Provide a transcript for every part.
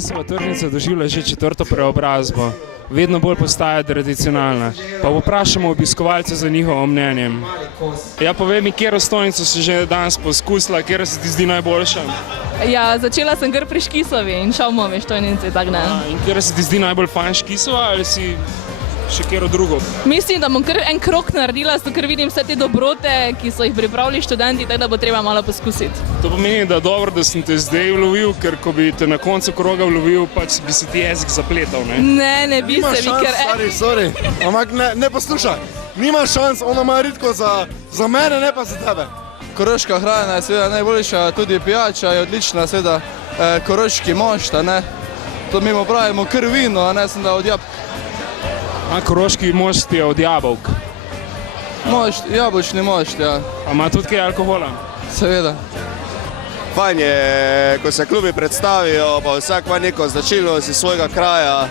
Kisova tržnica doživlja že 4. preobrazbo. Vedno bolj postaja tradicionalna. Pa vprašamo obiskovalce za njihovo mnenje. Ja, povej mi, katero stojnico si že danes poskusila, katera se ti zdi najboljša? Ja, začela sem kar pri Škisovi in šel bom v stojnici, tako ne. In katera se ti zdi najbolj fajn Škisova ali si še katero drugo? Mislim, da bom kar en krog naredila, zato ker vidim vse te dobrote, ki so jih pripravili študenti, tako da bo treba malo poskusiti. To pomeni, da je dobro, da sem te zdaj ulovil, ker ko bi te na koncu kroga ulovil, pač bi se ti jezik zapletal, ne? Ne bi se mi, ker... Sorry, ampak ne poslušaj. Nima šans, ona ima ritko za mene, ne pa za tebe. Koroška hrana je seveda najboljša, tudi pijača je odlična, seveda koroški mošt, ne? To mi pravimo kar vino, a ne sem da od jabolk. Koroški mošt je od jabolk. Mošt, jabolčni mošt, ja. A ima tudi kaj alkohola? Seveda. Fajn je, ko se klubi predstavijo, pa vsak ima neko značilnost iz svojega kraja.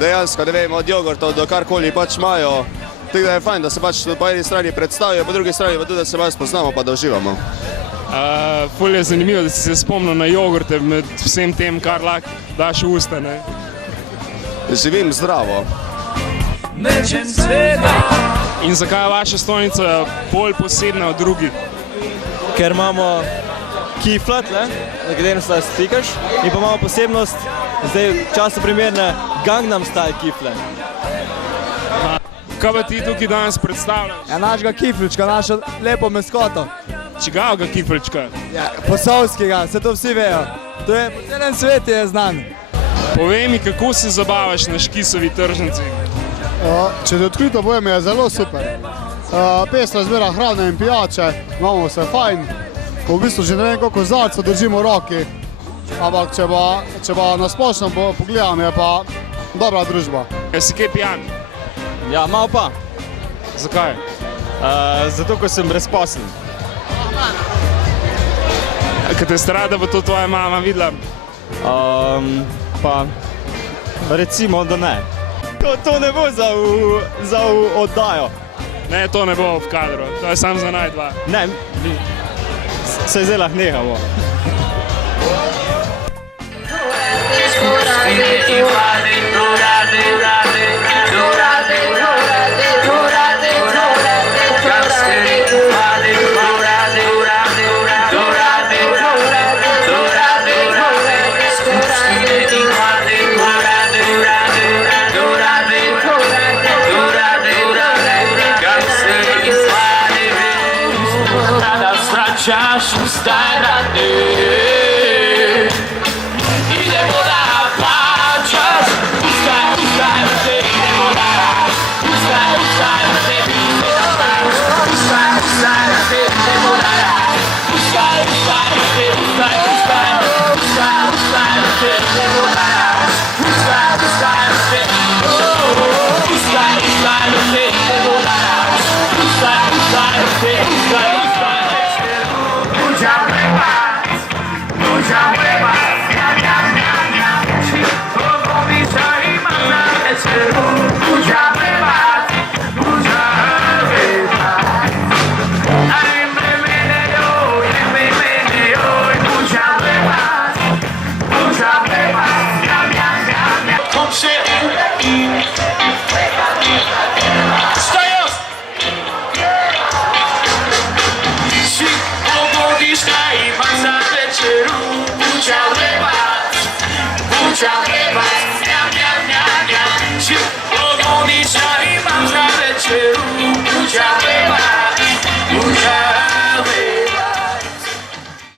Dejansko, ne vem, od jogurtov do karkoli pač imajo. Tako da je fajn, da se pač po eni strani predstavijo, po drugi strani pa tudi, da se malo spoznamo pa da uživamo. Ful je zanimivo, da si se spomnil na jogurte med vsem tem, kar lahko daš v usta, ne? Živim zdravo. In zakaj je vaša stojnica bolj posebna od drugih? Ker imamo kiflat, na katerem se stikaš, in pa imamo posebnost, zdaj času primerne Gangnam Style kifle. Kaj pa ti tukaj danes predstavljaš? Ja, našega kiflička, našo lepo meskoto. Čigavega kiflička? Ja, posavskega, se to vsi vejo. To je po celem svetu je znan. Povej mi, kako se zabavaš na Škisovi tržnici? Če te odkrito povem, je zelo super. Pestra zbira hrane in pijače, imamo se fajn. V bistvu že ne vem, koliko kozarcev držimo v roki, ampak če pa na splošno pogledam, je pa dobra družba. Si kaj pijan? Ja, malo pa. Zakaj? Zato, ko sem brezposeln. Kaj te strada, bo to tvoja mama videla? Pa recimo, da ne. To ne bo za oddajo. Ne, to ne bo v kadru, to je samo za najdva. Ne, se zdaj lahko nehamo. Vraćaš u starane, idemo da plaćaš, ustaj, vrte, idemo da raš, ustaj, vrte, idemo da raš, ustaj, vrte, idemo da raš, ustaj, vrte, idemo da raš, ustaj, vrte, idemo da raš, ustaj, vrte, Ciao,